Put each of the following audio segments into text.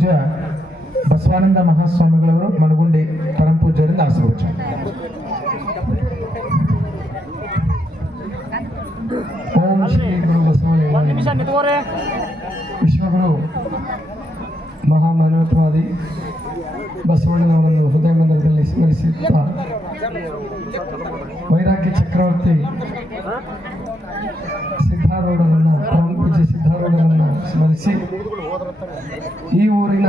ಪೂಜ್ಯ ಬಸವಾನಂದ ಮಹಾಸ್ವಾಮಿಗಳವರು ಮನಗುಂಡಿ ಪರಮ ಪೂಜ್ಯರಿಂದ ಆಶೀರ್ವಚನ. ಓಂ ಶ್ರೀ ಗುರು ಬಸವಲಿಂಗ ವಿಶ್ವಗುರು ಮಹಾಮಾನವತಾವಾದಿ ಬಸವಣ್ಣನವರನ್ನು ಹೃದಯ ಮಂದಿರದಲ್ಲಿ ಸ್ಮರಿಸುತ್ತಾ ವೈರಾಗ್ಯ ಚಕ್ರವರ್ತಿ ಸಿದ್ಧಾರೂಢರನ್ನು ಪರಮ ಪೂಜ್ಯ ಸಿದ್ಧಾರೂಢರನ್ನು ಸ್ಮರಿಸಿ ಈ ಊರಿನ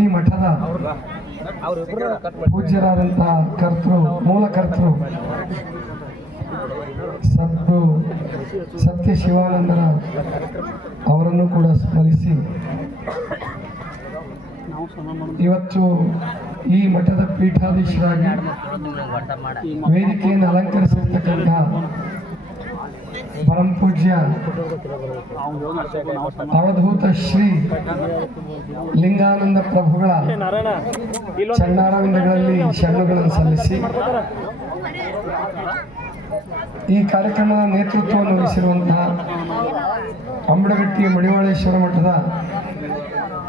ಈ ಮಠದ ಪೂಜ್ಯರಾದಂತಹ ಮೂಲ ಕರ್ತೃ ಸತ್ಯ ಶಿವಾನಂದರ ಅವರನ್ನು ಕೂಡ ಸ್ಮರಿಸಿ ಇವತ್ತು ಈ ಮಠದ ಪೀಠಾಧೀಶರಾಗಿ ವೇದಿಕೆಯನ್ನು ಅಲಂಕರಿಸಿರ್ತಕ್ಕಂಥ ಪರಮ ಪೂಜ್ಯ ಅವಧೂತ ಶ್ರೀ ಲಿಂಗಾನಂದ ಪ್ರಭುಗಳ ಚರಣಾರವಿಂದಗಳಲ್ಲಿ ಶರಣುಗಳನ್ನು ಸಲ್ಲಿಸಿ ಈ ಕಾರ್ಯಕ್ರಮದ ನೇತೃತ್ವವನ್ನು ವಹಿಸಿರುವಂತಹ ಅಂಬಡಗಟ್ಟಿಯ ಮಡಿವಾಳೇಶ್ವರ ಮಠದ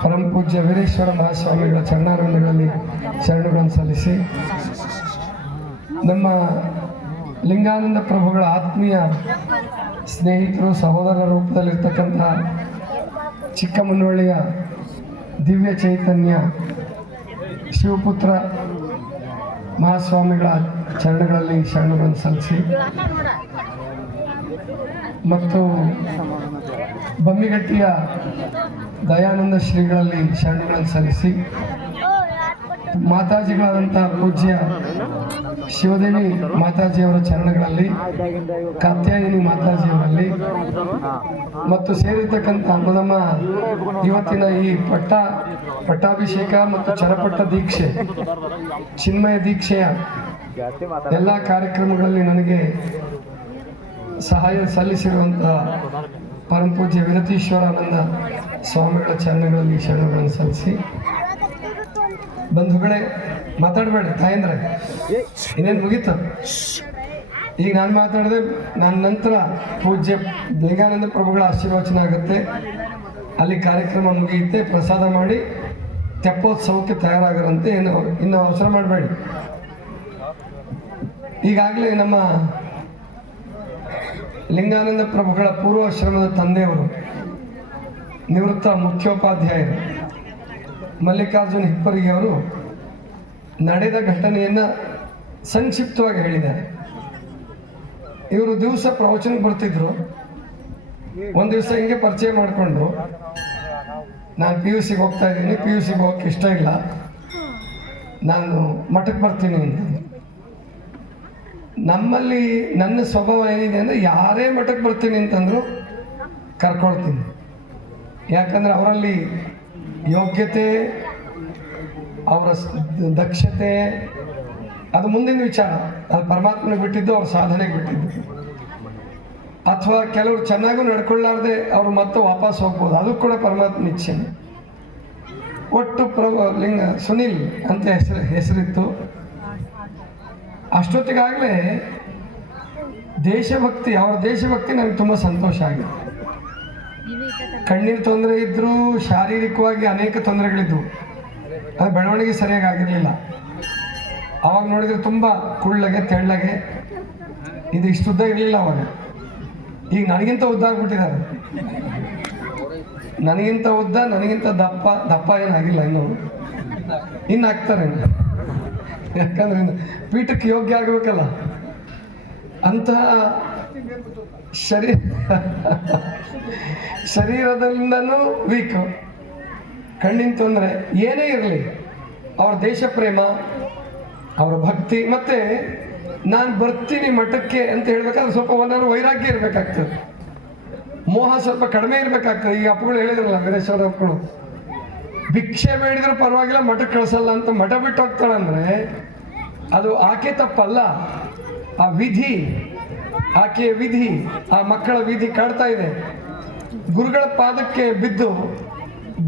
ಪರಮ ಪೂಜ್ಯ ವೀರೇಶ್ವರ ಮಹಾಸ್ವಾಮಿಗಳ ಚರಣಾರವಿಂದಗಳಲ್ಲಿ ಶರಣುಗಳನ್ನು ಸಲ್ಲಿಸಿ ನಮ್ಮ ಲಿಂಗಾನಂದ ಪ್ರಭುಗಳ ಆತ್ಮೀಯ ಸ್ನೇಹಿತರು ಸಹೋದರರ ರೂಪದಲ್ಲಿರ್ತಕ್ಕಂಥ ಚಿಕ್ಕಮುನ್ನವಳ್ಳಿಯ ದಿವ್ಯ ಚೈತನ್ಯ ಶಿವಪುತ್ರ ಮಹಾಸ್ವಾಮಿಗಳ ಚರಣಗಳಲ್ಲಿ ಶರಣುಗಳನ್ನು ಸಲ್ಲಿಸಿ ಮತ್ತು ಬಮ್ಮಿಗಟ್ಟಿಯ ದಯಾನಂದ ಶ್ರೀಗಳಲ್ಲಿ ಶರಣುಗಳನ್ನು ಸಲ್ಲಿಸಿ ಮಾತಾಜಿಗಳಾದಂತಹ ಪೂಜ್ಯ ಶಿವದೇವಿ ಮಾತಾಜಿಯವರ ಚರಣಗಳಲ್ಲಿ ಕಾತ್ಯಾಯಿನಿ ಮಾತಾಜಿಯವರಲ್ಲಿ ಮತ್ತು ಸೇರಿರ್ತಕ್ಕಂಥ ನಮ್ಮ ಇವತ್ತಿನ ಈ ಪಟ್ಟಾಭಿಷೇಕ ಮತ್ತು ಚರಪಟ್ಟ ದೀಕ್ಷೆ ಚಿನ್ಮಯ ದೀಕ್ಷೆಯ ಎಲ್ಲ ಕಾರ್ಯಕ್ರಮಗಳಲ್ಲಿ ನನಗೆ ಸಹಾಯ ಸಲ್ಲಿಸಿರುವಂತಹ ಪರಮ ಪೂಜ್ಯ ವಿರತೀಶ್ವರಾನಂದ ಸ್ವಾಮಿಗಳ ಚರಣಗಳಲ್ಲಿ ಶರಣಗಳನ್ನು ಸಲ್ಲಿಸಿ ಬಂಧುಗಳೇ ಮಾತಾಡಬೇಡ್ರಿ ತಾಯಂದ್ರೆ ಇನ್ನೇನು ಮುಗೀತು. ಈಗ ನಾನು ಮಾತಾಡಿದೆ, ನನ್ನ ನಂತರ ಪೂಜ್ಯ ಲಿಂಗಾನಂದ ಪ್ರಭುಗಳ ಆಶೀರ್ವಚನ ಆಗುತ್ತೆ, ಅಲ್ಲಿ ಕಾರ್ಯಕ್ರಮ ಮುಗಿಯುತ್ತೆ, ಪ್ರಸಾದ ಮಾಡಿ ತೆಪ್ಪೋತ್ಸವಕ್ಕೆ ತಯಾರಾಗರಂತೆ. ಇನ್ನು ಅವಸರ ಮಾಡಬೇಡಿ. ಈಗಾಗಲೇ ನಮ್ಮ ಲಿಂಗಾನಂದ ಪ್ರಭುಗಳ ಪೂರ್ವಾಶ್ರಮದ ತಂದೆಯವರು ನಿವೃತ್ತ ಮುಖ್ಯೋಪಾಧ್ಯಾಯರು ಮಲ್ಲಿಕಾರ್ಜುನ್ ಹಿಪ್ಪರಿಗೆ ಅವರು ನಡೆದ ಘಟನೆಯನ್ನು ಸಂಕ್ಷಿಪ್ತವಾಗಿ ಹೇಳಿದ್ದಾರೆ. ಇವರು ದಿವಸ ಪ್ರವಚನಕ್ಕೆ ಬರ್ತಿದ್ರು. ಒಂದು ದಿವಸ ಹಿಂಗೆ ಪರಿಚಯ ಮಾಡಿಕೊಂಡ್ರು, ನಾನು PUCಗೆ ಹೋಗ್ತಾ ಇದ್ದೀನಿ, PUCಗೆ ಹೋಗಕ್ಕೆ ಇಷ್ಟ ಇಲ್ಲ, ನಾನು ಮಠಕ್ಕೆ ಬರ್ತೀನಿ ಅಂತ. ನಮ್ಮಲ್ಲಿ ನನ್ನ ಸ್ವಭಾವ ಏನಿದೆ ಅಂದರೆ ಯಾರೇ ಮಠಕ್ಕೆ ಬರ್ತೀನಿ ಅಂತಂದ್ರು ಕರ್ಕೊಳ್ತೀನಿ. ಯಾಕಂದ್ರೆ ಅವರಲ್ಲಿ ಯೋಗ್ಯತೆ, ಅವರ ದಕ್ಷತೆ ಅದು ಮುಂದಿನ ವಿಚಾರ, ಅದು ಪರಮಾತ್ಮನಿಗೆ ಬಿಟ್ಟಿದ್ದು, ಅವ್ರ ಸಾಧನೆಗೆ ಬಿಟ್ಟಿದ್ದು. ಅಥವಾ ಕೆಲವರು ಚೆನ್ನಾಗೂ ನಡ್ಕೊಳ್ಳಾರ್ದೆ ಅವರು ಮತ್ತೆ ವಾಪಸ್ ಹೋಗ್ಬೋದು, ಅದು ಕೂಡ ಪರಮಾತ್ಮ ಇಚ್ಛೆ. ಒಟ್ಟು ಸುನಿಲ್ ಅಂತ ಹೆಸರಿತ್ತು. ಅಷ್ಟೊತ್ತಿಗಾಗಲೇ ದೇಶಭಕ್ತಿ, ಅವರ ದೇಶಭಕ್ತಿ ನನಗೆ ತುಂಬ ಸಂತೋಷ ಆಗಿದೆ. ಕಣ್ಣಿನ ತೊಂದರೆ ಇದ್ದರೂ, ಶಾರೀರಿಕವಾಗಿ ಅನೇಕ ತೊಂದರೆಗಳಿದ್ವು, ಅದು ಬೆಳವಣಿಗೆ ಸರಿಯಾಗಿ ಆಗಿರಲಿಲ್ಲ. ಅವಾಗ ನೋಡಿದರೆ ತುಂಬ ಕುಳ್ಳಗೆ ತೆಳ್ಳಗೆ, ಇದು ಇಷ್ಟುದ್ದ ಇರಲಿಲ್ಲ ಅವಾಗ. ಈಗ ನನಗಿಂತ ಉದ್ದ ಆಗ್ಬಿಟ್ಟಿದ್ದಾರೆ, ನನಗಿಂತ ಉದ್ದ, ನನಗಿಂತ ದಪ್ಪ ಏನಾಗಿಲ್ಲ, ಇನ್ನು ಆಗ್ತಾರೆ. ಯಾಕಂದ್ರೆ ಪೀಠಕ್ಕೆ ಯೋಗ್ಯ ಆಗಬೇಕಲ್ಲ, ಅಂತಹ ಶರೀರದಿಂದನೂ ವೀಕು, ಕಣ್ಣಿನ ತೊಂದರೆ ಏನೇ ಇರಲಿ, ಅವ್ರ ದೇಶ ಪ್ರೇಮ, ಅವರ ಭಕ್ತಿ. ಮತ್ತೆ ನಾನು ಬರ್ತೀನಿ ಮಠಕ್ಕೆ ಅಂತ ಹೇಳ್ಬೇಕಾದ್ರೆ ಸ್ವಲ್ಪ ಒಂದಾದ್ರು ವೈರಾಗ್ಯ ಇರಬೇಕಾಗ್ತದೆ, ಮೋಹ ಸ್ವಲ್ಪ ಕಡಿಮೆ ಇರಬೇಕಾಗ್ತದೆ. ಈ ಅಪ್ಪಗಳು ಹೇಳಿದ್ರಲ್ಲ, ವೀರೇಶ್ವರ ಅಪ್ಪಗಳು, ಭಿಕ್ಷೆ ಬೇಡಿದ್ರು ಪರವಾಗಿಲ್ಲ ಮಠಕ್ಕೆ ಕಳಿಸಲ್ಲ ಅಂತ ಮಠ ಬಿಟ್ಟು ಹೋಗ್ತಾಳಂದ್ರೆ ಅದು ಆಕೆ ತಪ್ಪಲ್ಲ, ಆ ವಿಧಿ, ಆಕೆಯ ವಿಧಿ, ಆ ಮಕ್ಕಳ ವಿಧಿ ಕಾಡ್ತಾ ಇದೆ. ಗುರುಗಳ ಪಾದಕ್ಕೆ ಬಿದ್ದು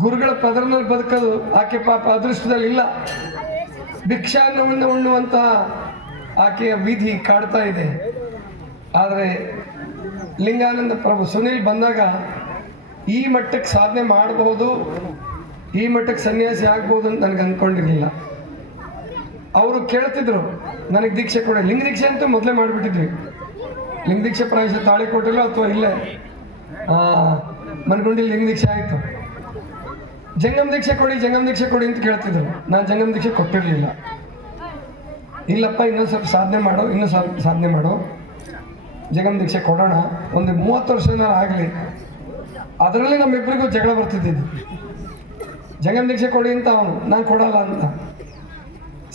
ಗುರುಗಳ ಪದರನಲ್ಲಿ ಬದುಕೋದು ಆಕೆ ಪಾಪ ಅದೃಷ್ಟದಲ್ಲಿ ಇಲ್ಲ. ಭಿಕ್ಷಾನ್ನವನ್ನು ಉಣ್ಣುವಂತಹ ಆಕೆಯ ವಿಧಿ ಕಾಡ್ತಾ ಇದೆ. ಆದರೆ ಲಿಂಗಾನಂದ ಪ್ರಭು ಸುನಿಲ್ ಬಂದಾಗ ಈ ಮಟ್ಟಕ್ಕೆ ಸಾಧನೆ ಮಾಡಬಹುದು, ಈ ಮಟ್ಟಕ್ಕೆ ಸನ್ಯಾಸಿ ಆಗ್ಬೋದು ಅಂತ ನನಗೆ ಅಂದ್ಕೊಂಡಿರಲಿಲ್ಲ. ಅವರು ಕೇಳ್ತಿದ್ರು ನನಗೆ ದೀಕ್ಷೆ ಕೊಡಿ. ಲಿಂಗ ದೀಕ್ಷೆ ಅಂತೂ ಮೊದಲೇ ಮಾಡಿಬಿಟ್ಟಿದ್ವಿ. ಲಿಂಗ ದೀಕ್ಷೆ ಪ್ರಾಯಶಃ ತಾಳಿಕೋಟಿಲ್ಲ ಅಥವಾ ಇಲ್ಲೇ ಮನಗುಂಡಿ ಲಿಂಗ ದೀಕ್ಷೆ ಆಯಿತು. ಜಂಗಮ ದೀಕ್ಷೆ ಕೊಡಿ, ಜಂಗಮ ದೀಕ್ಷೆ ಕೊಡಿ ಅಂತ ಕೇಳ್ತಿದ್ರು. ನಾನು ಜಂಗಮ ದೀಕ್ಷೆ ಕೊಟ್ಟಿರಲಿಲ್ಲ. ಇಲ್ಲಪ್ಪ, ಇನ್ನೊಂದು ಸ್ವಲ್ಪ ಸಾಧನೆ ಮಾಡು, ಇನ್ನೂ ಸ್ವಲ್ಪ ಸಾಧನೆ ಮಾಡು, ಜಂಗಮ ದೀಕ್ಷೆ ಕೊಡೋಣ, ಒಂದು 30 ವರ್ಷ ಆಗಲಿ. ಅದರಲ್ಲಿ ನಮ್ಮಿಬ್ಬರಿಗೂ ಜಗಳ ಬರ್ತಿದ್ದಿದ್ದು. ಜಂಗಮ ದೀಕ್ಷೆ ಕೊಡಿ ಅಂತ ಅವನು, ನಾನು ಕೊಡಲ್ಲ ಅಂತ.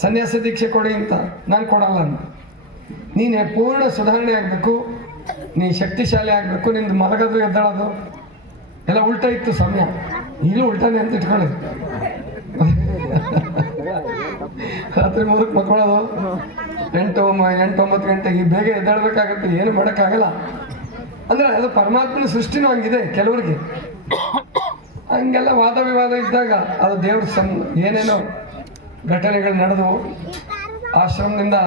ಸನ್ಯಾಸ ದೀಕ್ಷೆ ಕೊಡಿ ಅಂತ, ನಾನು ಕೊಡಲ್ಲ ಅಂತ. ನೀನು ಪೂರ್ಣ ಸುಧಾರಣೆ ಆಗಬೇಕು, ನೀ ಶಕ್ತಿಶಾಲಿ ಆಗಬೇಕು, ನಿಂದು ಮಲಗೋದು ಎದ್ದಾಳೋದು ಎಲ್ಲ ಉಲ್ಟಾ ಇತ್ತು ಸಮಯ. ಈಗಲೂ ಉಲ್ಟಾನೆ ಅಂತ ಇಟ್ಕೊಳ್ಳೋದು. ರಾತ್ರಿ 3ಕ್ಕೆ ಮಕ್ಕಳೋದು, 8-9 ಗಂಟೆಗೆ ಬೇಗ ಎದ್ದಾಡಬೇಕಾಗತ್ತೆ, ಏನು ಮಾಡೋಕ್ಕಾಗಲ್ಲ. ಅಂದರೆ ಅದು ಪರಮಾತ್ಮನ ಸೃಷ್ಟಿನೂ ಹಂಗಿದೆ ಕೆಲವರಿಗೆ. ಹಂಗೆಲ್ಲ ವಾದ ವಿವಾದ ಇದ್ದಾಗ ಅದು ದೇವ್ರ ಏನೇನೋ ಘಟನೆಗಳು ನಡೆದು ಆಶ್ರಮದಿಂದ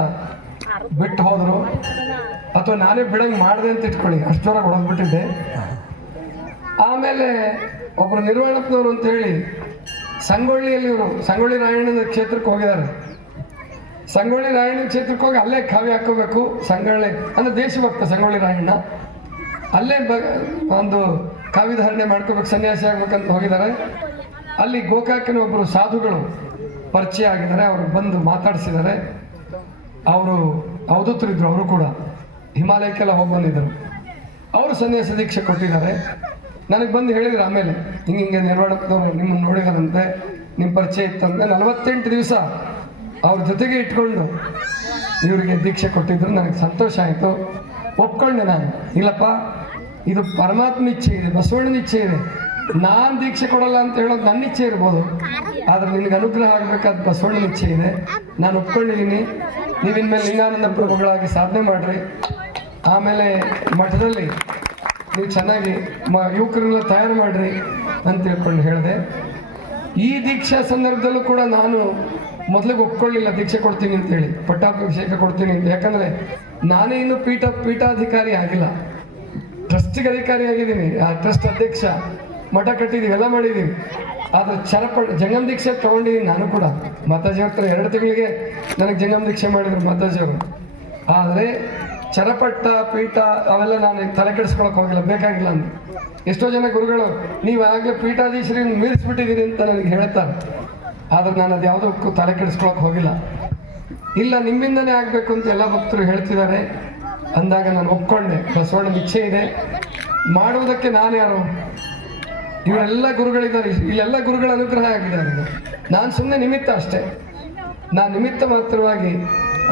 ಬಿಟ್ಟು ಹೋದರು, ಅಥವಾ ನಾನೇ ಬಿಡಂಗೆ ಮಾಡಿದೆ ಅಂತ ಇಟ್ಕೊಳ್ಳಿ, ಅಷ್ಟೊರಗೆ ಹೊಡೆದ್ಬಿಟ್ಟಿದ್ದೆ. ಆಮೇಲೆ ಒಬ್ಬರು ನಿರ್ವಾಣಪ್ಪನವರು ಅಂತ ಹೇಳಿ ಸಂಗೊಳ್ಳಿಯಲ್ಲಿ, ಇವರು ಸಂಗೊಳ್ಳಿ ರಾಯಣ್ಣನ ಕ್ಷೇತ್ರಕ್ಕೆ ಹೋಗಿದ್ದಾರೆ. ಸಂಗೊಳ್ಳಿ ರಾಯಣ್ಣನ ಕ್ಷೇತ್ರಕ್ಕೆ ಹೋಗಿ ಅಲ್ಲೇ ಕಾವ್ಯ ಹಾಕೋಬೇಕು. ಸಂಗೊಳ್ಳಿ ಅಂದರೆ ದೇಶಭಕ್ತ ಸಂಗೊಳ್ಳಿ ರಾಯಣ್ಣ. ಅಲ್ಲೇ ಒಂದು ಕಾವ್ಯಧಾರಣೆ ಮಾಡ್ಕೋಬೇಕು, ಸನ್ಯಾಸಿ ಆಗ್ಬೇಕಂತ ಹೋಗಿದ್ದಾರೆ. ಅಲ್ಲಿ ಗೋಕಾಕಿನ ಒಬ್ಬರು ಸಾಧುಗಳು ಪರಿಚಯ ಆಗಿದ್ದಾರೆ. ಅವರು ಬಂದು ಮಾತಾಡಿಸಿದ್ದಾರೆ. ಅವರು ಅವಧೂತರಿದ್ರು, ಅವರು ಕೂಡ ಹಿಮಾಲಯಕ್ಕೆಲ್ಲ ಹೋಗಿ ಬಂದಿದ್ದರು. ಅವರು ಸನ್ಯಾಸ ದೀಕ್ಷೆ ಕೊಟ್ಟಿದ್ದಾರೆ. ನನಗೆ ಬಂದು ಹೇಳಿದ್ರು ಆಮೇಲೆ, ಹಿಂಗೆ ನಿರ್ವಾಣದವರು ನಿಮ್ಮನ್ನು ನೋಡಿದಾರಂತೆ, ನಿಮ್ಮ ಪರಿಚಯ ಇತ್ತಂತೆ. 48 ದಿವಸ ಅವ್ರ ಜೊತೆಗೆ ಇಟ್ಕೊಂಡು ಇವರಿಗೆ ದೀಕ್ಷೆ ಕೊಟ್ಟಿದ್ರು. ನನಗೆ ಸಂತೋಷ ಆಯಿತು, ಒಪ್ಕೊಂಡೆ ನಾನು. ಇಲ್ಲಪ್ಪ, ಇದು ಪರಮಾತ್ಮ ಇಚ್ಛೆ ಇದೆ, ಬಸವಣ್ಣನ ಇಚ್ಛೆ ಇದೆ. ನಾನು ದೀಕ್ಷೆ ಕೊಡಲ್ಲ ಅಂತ ಹೇಳೋದು ನನ್ನ ಇಚ್ಛೆ ಇರ್ಬೋದು, ಆದರೆ ನಿನಗೆ ಅನುಗ್ರಹ ಆಗಬೇಕಾದ ಬಸವಣ್ಣನ ಇಚ್ಛೆ ಇದೆ. ನಾನು ಒಪ್ಕೊಂಡಿದ್ದೀನಿ. ನೀವಿನ್ಮೇಲೆ ಲಿಂಗಾನಂದ ಪ್ರಭುಗಳಾಗಿ ಸಾಧನೆ ಮಾಡಿರಿ. ಆಮೇಲೆ ಮಠದಲ್ಲಿ ನೀವು ಚೆನ್ನಾಗಿ ಯುವಕರನ್ನ ತಯಾರು ಮಾಡಿರಿ ಅಂತ ತಿಳ್ಕೊಂಡು ಹೇಳಿದೆ. ಈ ದೀಕ್ಷಾ ಸಂದರ್ಭದಲ್ಲೂ ಕೂಡ ನಾನು ಮೊದಲಿಗೆ ಒಪ್ಕೊಳ್ಳಿಲ್ಲ ದೀಕ್ಷೆ ಕೊಡ್ತೀನಿ ಅಂತೇಳಿ, ಪಟ್ಟಾಭಿಷೇಕ ಕೊಡ್ತೀನಿ ಅಂತ. ಯಾಕಂದರೆ ನಾನೇ ಇನ್ನೂ ಪೀಠಾಧಿಕಾರಿ ಆಗಿಲ್ಲ. ಟ್ರಸ್ಟಿಗೆ ಅಧಿಕಾರಿ ಆಗಿದ್ದೀನಿ, ಆ ಟ್ರಸ್ಟ್ ಅಧ್ಯಕ್ಷ, ಮಠ ಕಟ್ಟಿದ್ದೀವಿ, ಎಲ್ಲ ಮಾಡಿದ್ದೀವಿ. ಆದರೆ ಜಂಗಮ ದೀಕ್ಷೆ ತೊಗೊಂಡಿದ್ದೀನಿ ನಾನು ಕೂಡ. ಮಾತಾಜಿ ಹತ್ರ 2 ತಿಂಗಳಿಗೆ ನನಗೆ ಜಂಗಮ ದೀಕ್ಷೆ ಮಾಡಿದ್ರು ಮಾತಾಜಿಯವರು. ಆದರೆ ಚರಪಟ್ಟ ಪೀಠ ಅವೆಲ್ಲ ನಾನು ತಲೆ ಕೆಡಿಸ್ಕೊಳಕ್ಕೆ ಹೋಗಿಲ್ಲ, ಬೇಕಾಗಿಲ್ಲ ಅಂತ. ಎಷ್ಟೋ ಜನ ಗುರುಗಳು ನೀವು ಆಗಲೇ ಪೀಠಾಧೀಶರಿ ಮೀರಿಸ್ಬಿಟ್ಟಿದ್ದೀರಿ ಅಂತ ನನಗೆ ಹೇಳ್ತಾರೆ. ಆದರೆ ನಾನು ಅದು ಯಾವುದಕ್ಕೂ ತಲೆ ಕೆಡಿಸ್ಕೊಳಕ್ಕೆ ಹೋಗಿಲ್ಲ. ಇಲ್ಲ, ನಿಮ್ಮಿಂದನೇ ಆಗಬೇಕು ಅಂತ ಎಲ್ಲ ಭಕ್ತರು ಹೇಳ್ತಿದ್ದಾರೆ ಅಂದಾಗ ನಾನು ಒಪ್ಕೊಂಡೆ. ಬಸವಣ್ಣನ ಇಚ್ಛೆ ಇದೆ, ಮಾಡುವುದಕ್ಕೆ ನಾನು ಯಾರು? ಇವರೆಲ್ಲ ಗುರುಗಳಿದ್ದಾರೆ, ಇಲ್ಲೆಲ್ಲ ಗುರುಗಳ ಅನುಗ್ರಹ ಆಗಿದ್ದಾರೆ. ನಾನು ಸುಮ್ಮನೆ ನಿಮಿತ್ತ ಅಷ್ಟೇ. ನಾನು ನಿಮಿತ್ತ ಮಾತ್ರವಾಗಿ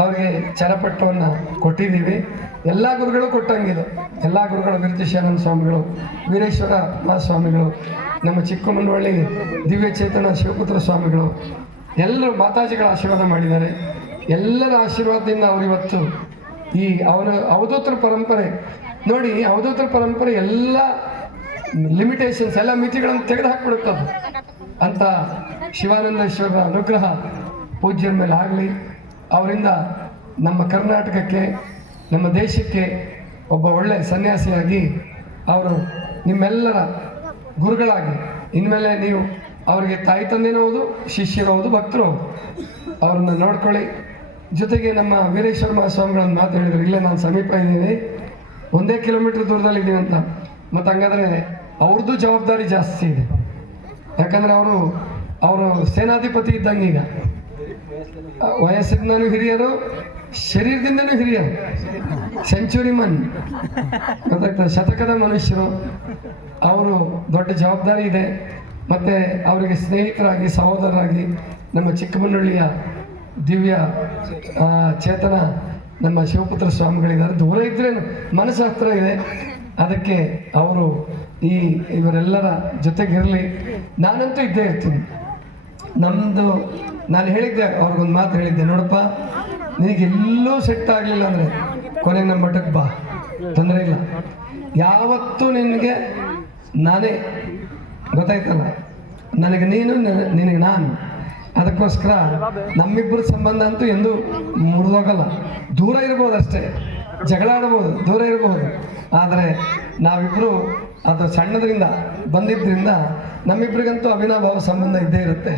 ಅವರಿಗೆ ಚರಪಟ್ಟವನ್ನು ಕೊಟ್ಟಿದ್ದೀವಿ. ಎಲ್ಲ ಗುರುಗಳು ಕೊಟ್ಟಂಗಿದೆ. ಎಲ್ಲ ಗುರುಗಳು, ವಿರತಶಾನಂದ ಸ್ವಾಮಿಗಳು, ವೀರೇಶ್ವರ ಮಹಾಸ್ವಾಮಿಗಳು, ನಮ್ಮ ಚಿಕ್ಕಮನವಳ್ಳಿ ದಿವ್ಯ ಚೇತನ ಶಿವಪುತ್ರ ಸ್ವಾಮಿಗಳು, ಎಲ್ಲರೂ ಮಾತಾಜಿಗಳ ಆಶೀರ್ವಾದ ಮಾಡಿದ್ದಾರೆ. ಎಲ್ಲರ ಆಶೀರ್ವಾದದಿಂದ ಅವರಿವತ್ತು ಈ ಅವಧೂತರ ಪರಂಪರೆ ನೋಡಿ. ಅವಧೂತರ ಪರಂಪರೆ ಎಲ್ಲ ಲಿಮಿಟೇಷನ್ಸ್, ಎಲ್ಲ ಮಿತಿಗಳನ್ನು ತೆಗೆದು ಹಾಕ್ಬಿಡುತ್ತದು ಅಂತ ಶಿವಾನಂದೇಶ್ವರರ ಅನುಗ್ರಹ ಪೂಜ್ಯರ ಮೇಲೆ ಆಗಲಿ. ಅವರಿಂದ ನಮ್ಮ ಕರ್ನಾಟಕಕ್ಕೆ, ನಮ್ಮ ದೇಶಕ್ಕೆ ಒಬ್ಬ ಒಳ್ಳೆ ಸನ್ಯಾಸಿಯಾಗಿ ಅವರು ನಿಮ್ಮೆಲ್ಲರ ಗುರುಗಳಾಗಿ ಇನ್ಮೇಲೆ ನೀವು ಅವರಿಗೆ ತಾಯಿ ತಂದೆನೂ ಹೌದು, ಶಿಷ್ಯರು ಹೌದು, ಭಕ್ತರು ಹೌದು. ಅವ್ರನ್ನ ನೋಡ್ಕೊಳ್ಳಿ. ಜೊತೆಗೆ ನಮ್ಮ ವೀರೇಶ್ವರ ಮಹಾಸ್ವಾಮಿಗಳನ್ನು ಮಾತು ಹೇಳಿದ್ರು, ಇಲ್ಲೇ ನಾನು ಸಮೀಪ ಇದ್ದೀನಿ, 1 ಕಿಲೋಮೀಟರ್ ದೂರದಲ್ಲಿ ಇದ್ದೀನಿ ಅಂತ. ಮತ್ತು ಹಂಗಾದ್ರೆ ಅವ್ರದ್ದು ಜವಾಬ್ದಾರಿ ಜಾಸ್ತಿ ಇದೆ. ಯಾಕಂದರೆ ಅವರು ಸೇನಾಧಿಪತಿ ಇದ್ದಂಗೆ. ಈಗ ವಯಸ್ಸಿಂದನೂ ಹಿರಿಯರು, ಶರೀರದಿಂದನೂ ಹಿರಿಯರು, ಸೆಂಚುರಿ ಮನ್, ಗೊತ್ತಾಗ್ತದೆ, ಶತಕದ ಮನುಷ್ಯರು. ಅವರು ದೊಡ್ಡ ಜವಾಬ್ದಾರಿ ಇದೆ. ಮತ್ತು ಅವರಿಗೆ ಸ್ನೇಹಿತರಾಗಿ, ಸಹೋದರರಾಗಿ ನಮ್ಮ ಚಿಕ್ಕಮನಹಳ್ಳಿಯ ದಿವ್ಯ ಚೇತನ ನಮ್ಮ ಶಿವಪುತ್ರ ಸ್ವಾಮಿಗಳಿದ್ದಾರೆ. ದೂರ ಇದ್ದರೆ ಮನಸ್ಸು ಹತ್ರ ಇದೆ. ಅದಕ್ಕೆ ಅವರು ಇವರೆಲ್ಲರ ಜೊತೆಗಿರಲಿ. ನಾನಂತೂ ಇದ್ದೇ ಇರ್ತೀನಿ. ನಮ್ಮದು ನಾನು ಹೇಳಿದ್ದೆ, ಅವ್ರಿಗೊಂದು ಮಾತು ಹೇಳಿದ್ದೆ, ನೋಡಪ್ಪ, ನಿನಗೆಲ್ಲೂ ಸೆಟ್ ಆಗಲಿಲ್ಲ ಅಂದರೆ ಕೊನೆಗೆ ನಮ್ಮ ಮಠಕ್ಕೆ ಬಾ, ತೊಂದರೆ ಇಲ್ಲ. ಯಾವತ್ತೂ ನಿನಗೆ ನಾನೇ, ಗೊತ್ತಾಯ್ತಲ್ಲ, ನನಗೆ ನೀನು, ನಿನಗೆ ನಾನು. ಅದಕ್ಕೋಸ್ಕರ ನಮ್ಮಿಬ್ಬರ ಸಂಬಂಧ ಅಂತೂ ಎಂದೂ ಮುರಿದೋಗಲ್ಲ. ದೂರ ಇರ್ಬೋದು ಅಷ್ಟೇ, ಜಗಳ ಆಡ್ಬೋದು, ದೂರ ಇರ್ಬೋದು, ಆದರೆ ನಾವಿಬ್ಬರು ಅದು ಸಣ್ಣದ್ರಿಂದ ಬಂದಿದ್ದರಿಂದ ನಮ್ಮಿಬ್ಬರಿಗಂತೂ ಅವಿನಾಭಾವ ಸಂಬಂಧ ಇದ್ದೇ ಇರುತ್ತೆ.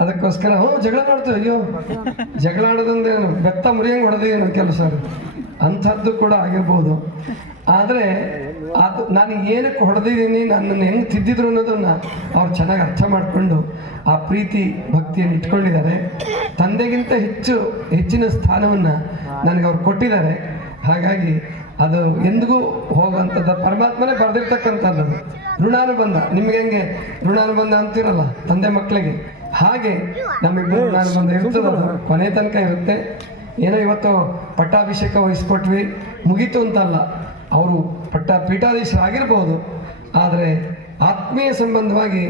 ಅದಕ್ಕೋಸ್ಕರ ಜಗಳ ಮಾಡ್ತೀವಿ. ಅಯ್ಯೋ, ಜಗಳ ಆಡೋದಂದೇನು ಬೆತ್ತ ಮುರಿಯಂಗೆ ಹೊಡೆದೇನು ಕೆಲಸ ಅಂಥದ್ದು ಕೂಡ ಆಗಿರ್ಬೋದು. ಆದರೆ ಅದು ನಾನು ಏನಕ್ಕೆ ಹೊಡೆದಿದ್ದೀನಿ, ನನ್ನನ್ನು ಹೆಂಗೆ ತಿದ್ದಿದ್ರು ಅನ್ನೋದನ್ನು ಅವ್ರು ಚೆನ್ನಾಗಿ ಅರ್ಥ ಮಾಡಿಕೊಂಡು ಆ ಪ್ರೀತಿ ಭಕ್ತಿಯನ್ನು ಇಟ್ಕೊಂಡಿದ್ದಾರೆ. ತಂದೆಗಿಂತ ಹೆಚ್ಚಿನ ಸ್ಥಾನವನ್ನು ನನಗೆ ಅವ್ರು ಕೊಟ್ಟಿದ್ದಾರೆ. ಹಾಗಾಗಿ ಅದು ಎಂದಿಗೂ ಹೋಗುವಂಥದ್ದು ಪರಮಾತ್ಮನೇ ಬರೆದಿರ್ತಕ್ಕಂಥದ್ದು. ಋಣಾನುಬಂಧ ನಿಮ್ಗೆ ಹೆಂಗೆ ಋಣಾನುಬಂಧ ಅಂತಿರಲ್ಲ ತಂದೆ ಮಕ್ಕಳಿಗೆ, ಹಾಗೆ ನಮ್ಮಿಬ್ಬರು ಋಣಾನುಬಂಧ ಇರ್ತದೆ. ಅದು ಕೊನೆ ತನಕ ಇರುತ್ತೆ. ಏನೋ ಇವತ್ತು ಪಟ್ಟಾಭಿಷೇಕ ವಹಿಸ್ಕೊಟ್ವಿ ಮುಗೀತು ಅಂತಲ್ಲ, ಅವರು ಪೀಠಾಧೀಶರಾಗಿರ್ಬೋದು, ಆದರೆ ಆತ್ಮೀಯ ಸಂಬಂಧವಾಗಿ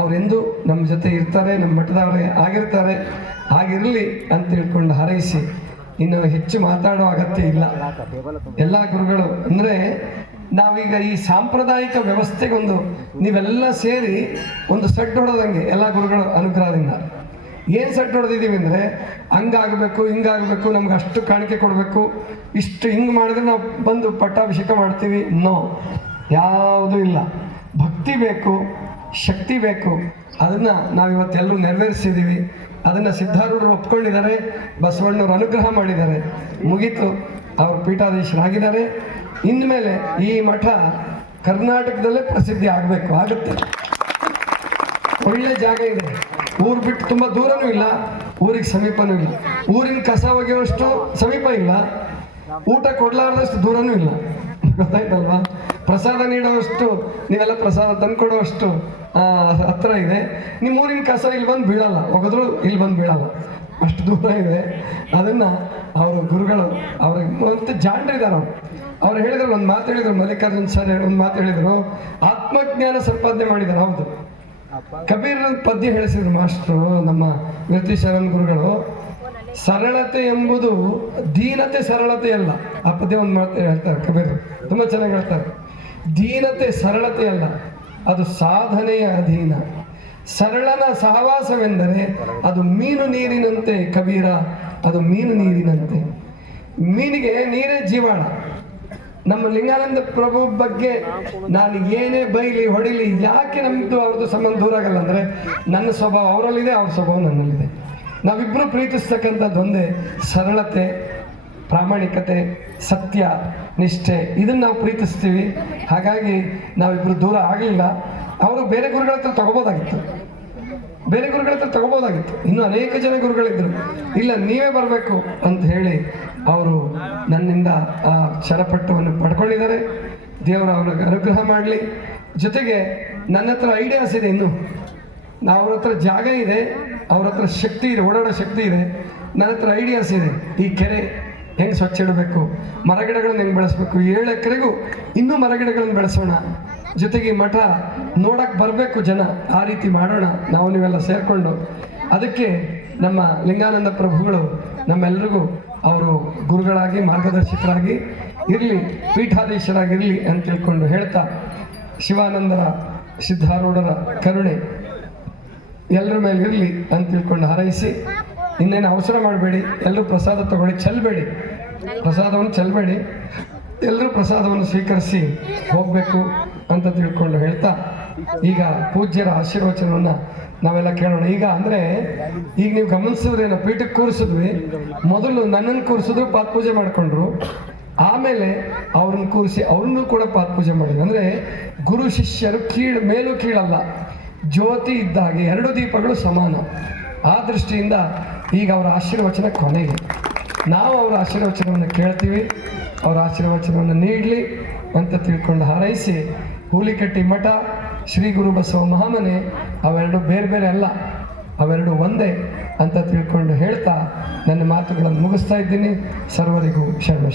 ಅವರೆಂದೂ ನಮ್ಮ ಜೊತೆ ಇರ್ತಾರೆ, ನಮ್ಮ ಮಠದವರೇ ಆಗಿರ್ತಾರೆ. ಆಗಿರಲಿ ಅಂತ ತಿಳ್ಕೊಂಡು ಹಾರೈಸಿ ಇನ್ನು ಹೆಚ್ಚು ಮಾತಾಡೋ ಅಗತ್ಯ ಇಲ್ಲ. ಎಲ್ಲ ಗುರುಗಳು ಅಂದರೆ ನಾವೀಗ ಈ ಸಾಂಪ್ರದಾಯಿಕ ವ್ಯವಸ್ಥೆಗೊಂದು ನೀವೆಲ್ಲ ಸೇರಿ ಒಂದು ಸಡ್ಡು ಹೊಡೋದಂಗೆ ಎಲ್ಲ ಗುರುಗಳ ಅನುಗ್ರಹದಿಂದ ಏನು ಸಡ್ಡು ಹೊಡೆದಿದ್ದೀವಿ ಅಂದರೆ ಹಂಗಾಗಬೇಕು ಹಿಂಗಾಗಬೇಕು, ನಮ್ಗೆ ಅಷ್ಟು ಕಾಣಿಕೆ ಕೊಡಬೇಕು, ಇಷ್ಟು ಹಿಂಗೆ ಮಾಡಿದ್ರೆ ನಾವು ಬಂದು ಪಟ್ಟಾಭಿಷೇಕ ಮಾಡ್ತೀವಿ. ನೋ, ಯಾವುದೂ ಇಲ್ಲ. ಭಕ್ತಿ ಬೇಕು, ಶಕ್ತಿ ಬೇಕು. ಅದನ್ನು ನಾವಿವತ್ತೆಲ್ಲರೂ ನೆರವೇರಿಸಿದ್ದೀವಿ. ಅದನ್ನು ಸಿದ್ಧಾರೂಢರು ಒಪ್ಕೊಂಡಿದ್ದಾರೆ, ಬಸವಣ್ಣವರು ಅನುಗ್ರಹ ಮಾಡಿದ್ದಾರೆ, ಮುಗೀತು. ಅವರು ಪೀಠಾಧೀಶರಾಗಿದ್ದಾರೆ. ಇನ್ಮೇಲೆ ಈ ಮಠ ಕರ್ನಾಟಕದಲ್ಲೇ ಪ್ರಸಿದ್ಧಿ ಆಗಬೇಕು, ಆಗುತ್ತೆ. ಒಳ್ಳೆ ಜಾಗ ಇದೆ, ಊರು ಬಿಟ್ಟು ತುಂಬ ದೂರನೂ ಇಲ್ಲ, ಊರಿಗೆ ಸಮೀಪನೂ ಇಲ್ಲ, ಊರಿನ ಕಸ ಒಗೆಯುವಷ್ಟು ಸಮೀಪ ಇಲ್ಲ, ಊಟ ಕೊಡಲಾರ್ದಷ್ಟು ದೂರನೂ ಇಲ್ಲ. ಗೊತ್ತಾಯ್ತಲ್ವಾ? ಪ್ರಸಾದ ನೀಡುವಷ್ಟು, ನೀವೆಲ್ಲ ಪ್ರಸಾದ ತಂದ್ಕೊಡುವಷ್ಟು ಹತ್ರ ಇದೆ. ನಿಮ್ಮ ಊರಿನ ಕಸ ಇಲ್ಲಿ ಬಂದು ಬೀಳಲ್ಲ, ಒಗೆದ್ರು ಇಲ್ಲಿ ಬಂದು ಬೀಳಲ್ಲ, ಅಷ್ಟು ದೂರ ಇದೆ. ಅದನ್ನು ಅವರು ಗುರುಗಳು ಅವ್ರಿಗೆ ಮತ್ತೆ ಜಾಣರಿದ್ದಾರೆ. ಅವ್ರು ಹೇಳಿದ್ರು, ಒಂದು ಮಾತು ಹೇಳಿದರು, ಮಲ್ಲಿಕಾರ್ಜುನ್ ಸರ್ ಒಂದು ಮಾತು ಹೇಳಿದರು, ಆತ್ಮಜ್ಞಾನ ಸಂಪಾದನೆ ಮಾಡಿದ್ದಾರೆ. ಹೌದು, ಕಬೀರ್ ಪದ್ಯ ಹೇಳಿಸಿದ್ರು ಮಾಸ್ಟ್ರು, ನಮ್ಮ ವ್ಯಕ್ತಿಶರಣ ಗುರುಗಳು. ಸರಳತೆ ಎಂಬುದು ದೀನತೆ ಸರಳತೆ ಅಲ್ಲ. ಆ ಪದ್ಯ ಒಂದು ಮಾತು ಹೇಳ್ತಾರೆ ಕಬೀರ್, ತುಂಬ ಚೆನ್ನಾಗಿ ಹೇಳ್ತಾರೆ. ದೀನತೆ ಸರಳತೆ ಅಲ್ಲ, ಅದು ಸಾಧನೆಯ ಅಧೀನ. ಸರಳನ ಸಹವಾಸವೆಂದರೆ ಅದು ಮೀನು ನೀರಿನಂತೆ ಕಬೀರ, ಅದು ಮೀನು ನೀರಿನಂತೆ. ಮೀನಿಗೆ ನೀರೇ ಜೀವಾಣ. ನಮ್ಮ ಲಿಂಗಾನಂದ ಪ್ರಭು ಬಗ್ಗೆ ನಾನು ಏನೇ ಬೈಲಿ ಹೊಡಿಲಿ, ಯಾಕೆ ನಮ್ಮದು ಅವ್ರದ್ದು ಸಂಬಂಧ ದೂರ ಆಗಲ್ಲ ಅಂದರೆ, ನನ್ನ ಸ್ವಭಾವ ಅವರಲ್ಲಿದೆ, ಅವ್ರ ಸ್ವಭಾವ ನನ್ನಲ್ಲಿದೆ. ನಾವಿಬ್ಬರು ಪ್ರೀತಿಸ್ತಕ್ಕಂಥದ್ದು ಒಂದೇ, ಸರಳತೆ, ಪ್ರಾಮಾಣಿಕತೆ, ಸತ್ಯ, ನಿಷ್ಠೆ. ಇದನ್ನು ನಾವು ಪ್ರೀತಿಸ್ತೀವಿ. ಹಾಗಾಗಿ ನಾವಿಬ್ಬರು ದೂರ ಆಗಲಿಲ್ಲ. ಅವರು ಬೇರೆ ಗುರುಗಳ ಹತ್ರ ತಗೋಬೋದಾಗಿತ್ತು, ಇನ್ನೂ ಅನೇಕ ಜನ ಗುರುಗಳಿದ್ರು. ಇಲ್ಲ, ನೀವೇ ಬರಬೇಕು ಅಂತ ಹೇಳಿ ಅವರು ನನ್ನಿಂದ ಆ ಕ್ಷರಪಟ್ಟವನ್ನು ಪಡ್ಕೊಂಡಿದ್ದಾರೆ. ದೇವರು ಅವ್ರಿಗೆ ಅನುಗ್ರಹ ಮಾಡಲಿ. ಜೊತೆಗೆ ನನ್ನ ಹತ್ರ ಐಡಿಯಾಸ್ ಇದೆ, ಇನ್ನು ಅವ್ರ ಹತ್ರ ಜಾಗ ಇದೆ, ಅವ್ರ ಹತ್ರ ಶಕ್ತಿ ಇದೆ, ಓಡಾಡೋ ಶಕ್ತಿ ಇದೆ. ನನ್ನ ಹತ್ರ ಐಡಿಯಾಸ್ ಇದೆ. ಈ ಕೆರೆ ಹೆಂಗೆ ಸ್ವಚ್ಛ ಇಡಬೇಕು, ಮರಗಿಡಗಳನ್ನು ಹೆಂಗೆ ಬೆಳೆಸ್ಬೇಕು, 7 ಎಕರೆಗೂ ಇನ್ನೂ ಮರಗಿಡಗಳನ್ನು ಬೆಳೆಸೋಣ. ಜೊತೆಗೆ ಈ ಮಠ ನೋಡಕ್ಕೆ ಬರಬೇಕು ಜನ, ಆ ರೀತಿ ಮಾಡೋಣ ನಾವು ನೀವೆಲ್ಲ ಸೇರಿಕೊಂಡು. ಅದಕ್ಕೆ ನಮ್ಮ ಲಿಂಗಾನಂದ ಪ್ರಭುಗಳು ನಮ್ಮೆಲ್ಲರಿಗೂ ಅವರು ಗುರುಗಳಾಗಿ ಮಾರ್ಗದರ್ಶಕರಾಗಿ ಇರಲಿ, ಪೀಠಾಧೀಶರಾಗಿರಲಿ ಅಂತ ತಿಳ್ಕೊಂಡು ಹೇಳ್ತಾ, ಶಿವಾನಂದರ ಸಿದ್ಧಾರೂಢರ ಕರುಣೆ ಎಲ್ಲರ ಮೇಲೆ ಇರಲಿ ಅಂತ ತಿಳ್ಕೊಂಡು ಹಾರೈಸಿ, ಇನ್ನೇನು ಅವಸರ ಮಾಡಬೇಡಿ, ಎಲ್ಲರೂ ಪ್ರಸಾದ ತಗೊಳ್ಳಿ, ಪ್ರಸಾದವನ್ನು ಚೆಲ್ಲಬೇಡಿ, ಎಲ್ಲರೂ ಪ್ರಸಾದವನ್ನು ಸ್ವೀಕರಿಸಿ ಹೋಗಬೇಕು ಅಂತ ತಿಳ್ಕೊಂಡು ಹೇಳ್ತಾ, ಈಗ ಪೂಜ್ಯರ ಆಶೀರ್ವಚನವನ್ನು ನಾವೆಲ್ಲ ಕೇಳೋಣ. ಈಗ ಅಂದರೆ ಈಗ ನೀವು ಗಮನಿಸಿದ್ರೇನೋ, ಪೀಠಕ್ಕೆ ಕೂರಿಸಿದ್ವಿ, ಮೊದಲು ನನ್ನನ್ನು ಕೂರಿಸಿದ್ರು, ಪಾದ ಪೂಜೆ ಮಾಡಿಕೊಂಡ್ರು. ಆಮೇಲೆ ಅವ್ರನ್ನ ಕೂರಿಸಿ ಅವ್ರನ್ನೂ ಕೂಡ ಪಾದ ಪೂಜೆ ಮಾಡಿದ್ರು. ಅಂದರೆ ಗುರು ಶಿಷ್ಯರು ಮೇಲೂ ಕೀಳಲ್ಲ, ಜ್ಯೋತಿ ಇದ್ದಾಗೆ 2 ದೀಪಗಳು ಸಮಾನ. ಆ ದೃಷ್ಟಿಯಿಂದ ಈಗ ಅವರ ಆಶೀರ್ವಚನ ಕೊನೆಗೆ ನಾವು ಅವರ ಆಶೀರ್ವಚನವನ್ನು ಕೇಳ್ತೀವಿ. ಅವರ ಆಶೀರ್ವಚನವನ್ನು ನೀಡಲಿ ಅಂತ ತಿಳ್ಕೊಂಡು ಹಾರೈಸಿ, ಹೂಲಿಕಟ್ಟಿ ಮಠ, ಶ್ರೀ ಗುರು ಬಸವ ಮಹಾಮನೆ ಅವೆರಡು ಬೇರೆ ಬೇರೆ ಅಲ್ಲ, ಅವೆರಡು ಒಂದೇ ಅಂತ ತಿಳ್ಕೊಂಡು ಹೇಳ್ತಾ ನನ್ನ ಮಾತುಗಳನ್ನು ಮುಗಿಸ್ತಾ ಇದ್ದೀನಿ. ಸರ್ವರಿಗೂ ಶರಣ.